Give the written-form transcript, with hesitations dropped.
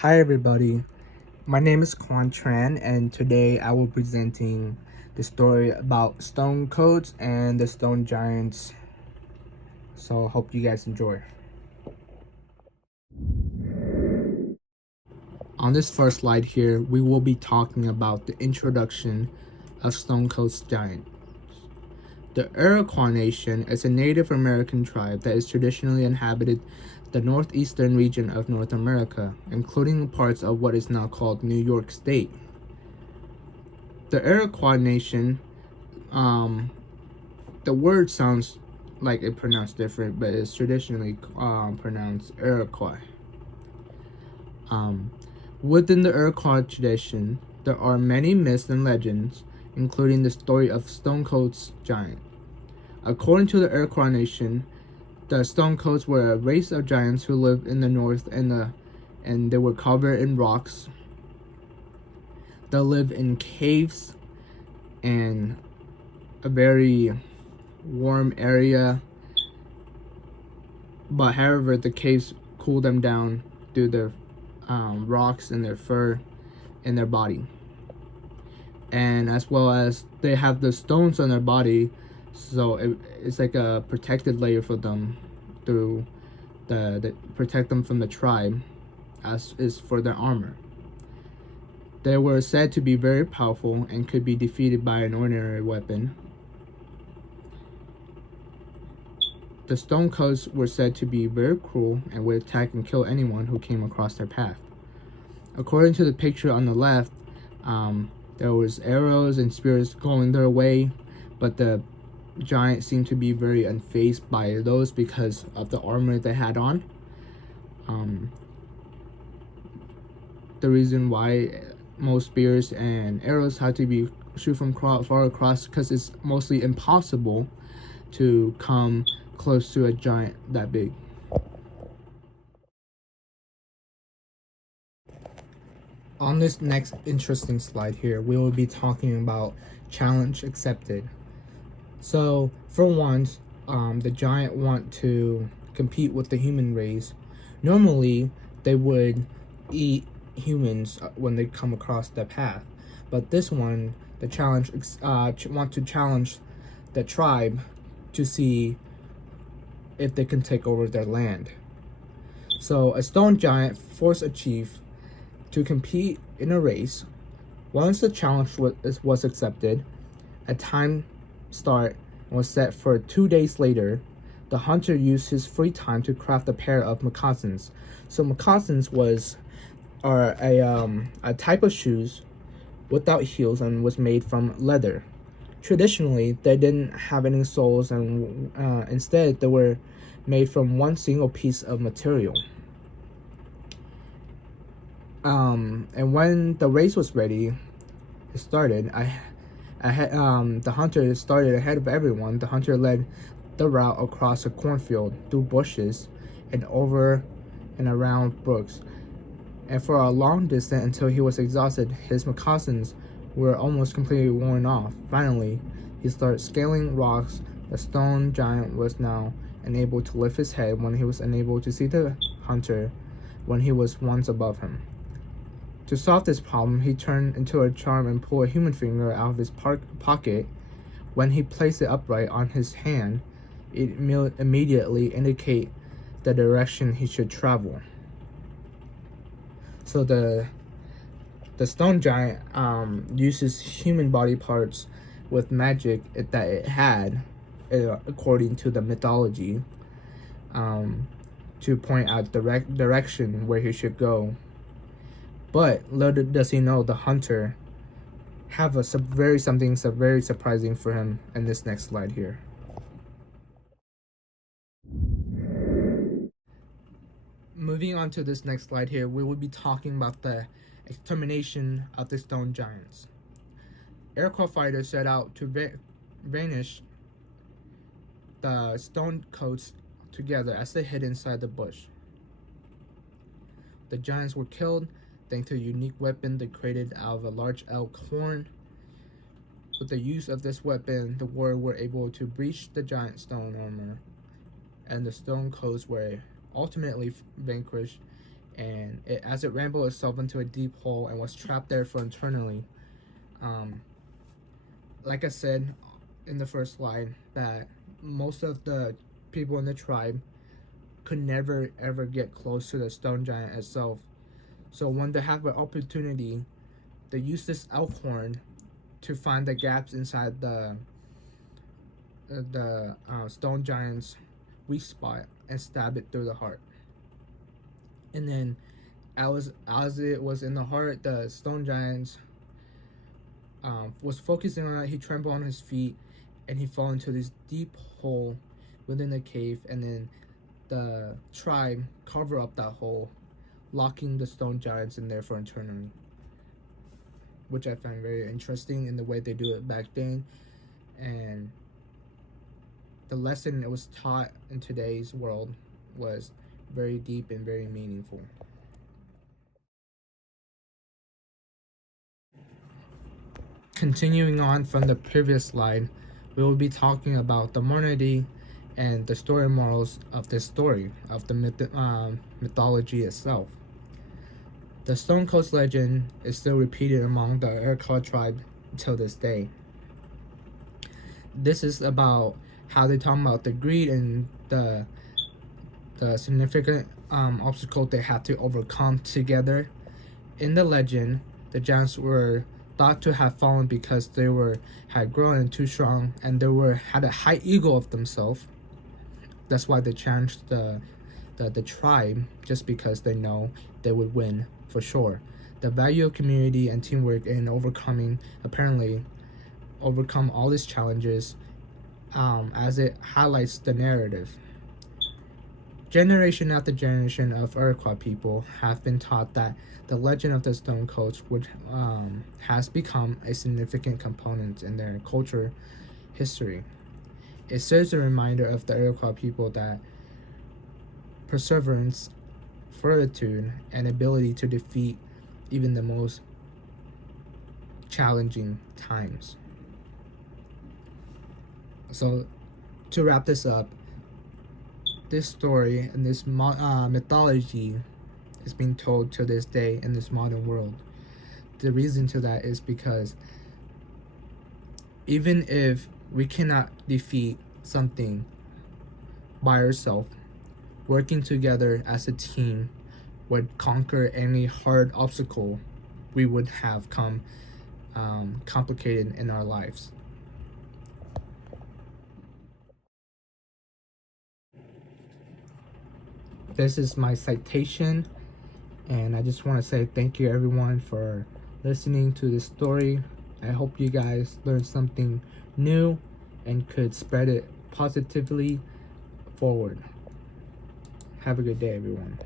Hi everybody, my name is Quan Tran and today I will be presenting the story about stone coats and the stone giants. So hope you guys enjoy. On this first slide here, we will be talking about the introduction of stone coats giant. The Iroquois Nation is a Native American tribe that is traditionally inhabited the northeastern region of North America, including parts of what is now called New York State. The Iroquois Nation, the word sounds like it pronounced different, but it's traditionally pronounced Iroquois. Um, Within the Iroquois tradition, there are many myths and legends, including the story of Stonecoats giant. According to the Iroquois Nation, the Stonecoats were a race of giants who lived in the north and they were covered in rocks. They live in caves and a very warm area, but however, the caves cool them down through their rocks and their fur in their body, and as well as they have the stones on their body, so it's like a protected layer for them through the protect them from the tribe, as is for their armor. They were said to be very powerful and could be defeated by an ordinary weapon. The Stonecoats were said to be very cruel and would attack and kill anyone who came across their path. According to the picture on the left, there was arrows and spears going their way, but the giant seemed to be very unfazed by those because of the armor they had on. The reason why most spears and arrows had to be shoot from far across, because it's mostly impossible to come close to a giant that big. On this next interesting slide here, we will be talking about challenge accepted. So for once, the giant want to compete with the human race. Normally, they would eat humans when they come across the path, but this one, the challenge want to challenge the tribe to see if they can take over their land. So a stone giant forced a chief to compete in a race. Once the challenge was accepted, a time start was set for 2 days later. The hunter used his free time to craft a pair of moccasins. So moccasins are a type of shoes without heels and was made from leather. Traditionally, they didn't have any soles, and instead they were made from one single piece of material. And when the race was ready, it started. The hunter started ahead of everyone. The hunter led the route across a cornfield, through bushes, and over and around brooks, and for a long distance until he was exhausted. His moccasins were almost completely worn off. Finally, he started scaling rocks. The stone giant was now unable to lift his head when he was unable to see the hunter when he was once above him. To solve this problem, he turned into a charm and pulled a human finger out of his pocket. When he placed it upright on his hand, it immediately indicated the direction he should travel. So the stone giant uses human body parts with magic that it had, according to the mythology, to point out direction where he should go. But little does he know, the hunter have something very surprising for him in this next slide here. Moving on to this next slide here, we will be talking about the extermination of the stone giants. Iroquois fighters set out to vanish the stone coats together as they hid inside the bush. The giants were killed thanks to a unique weapon they created out of a large elk horn. With the use of this weapon, the warriors were able to breach the giant stone armor, and the stone coats were ultimately vanquished and as it rambled itself into a deep hole and was trapped there for eternally. Um, like I said in the first slide, that most of the people in the tribe could never ever get close to the stone giant itself. So when they have an opportunity, they use this elk horn to find the gaps inside the stone giant's weak spot and stab it through the heart. And then, as it was in the heart, the stone giant was focusing on it. He trembled on his feet, and he fell into this deep hole within the cave. And then the tribe cover up that hole, locking the stone giants in there for eternity, which I find very interesting in the way they do it back then. And the lesson that was taught in today's world was very deep and very meaningful. Continuing on from the previous slide, we will be talking about the modernity and the story morals of this story, of the mythology itself. The Stone Coast legend is still repeated among the Iroquois tribe until this day. This is about how they talk about the greed and the significant obstacle they had to overcome together. In the legend, the giants were thought to have fallen because they had grown too strong, and they had a high ego of themselves. That's why they challenged the tribe, just because they know they would win for sure. The value of community and teamwork in apparently overcome all these challenges, as it highlights the narrative. Generation after generation of Iroquois people have been taught that the legend of the Stone Coast has become a significant component in their culture history. It serves a reminder of the Iroquois people that perseverance, fortitude, and ability to defeat even the most challenging times. So, to wrap this up, this story and this mythology is being told to this day in this modern world. The reason to that is because even if we cannot defeat something by ourselves, working together as a team would conquer any hard obstacle we would have come complicated in our lives. This is my citation, and I just want to say thank you everyone for listening to this story. I hope you guys learned something new and could spread it positively forward. Have a good day, everyone.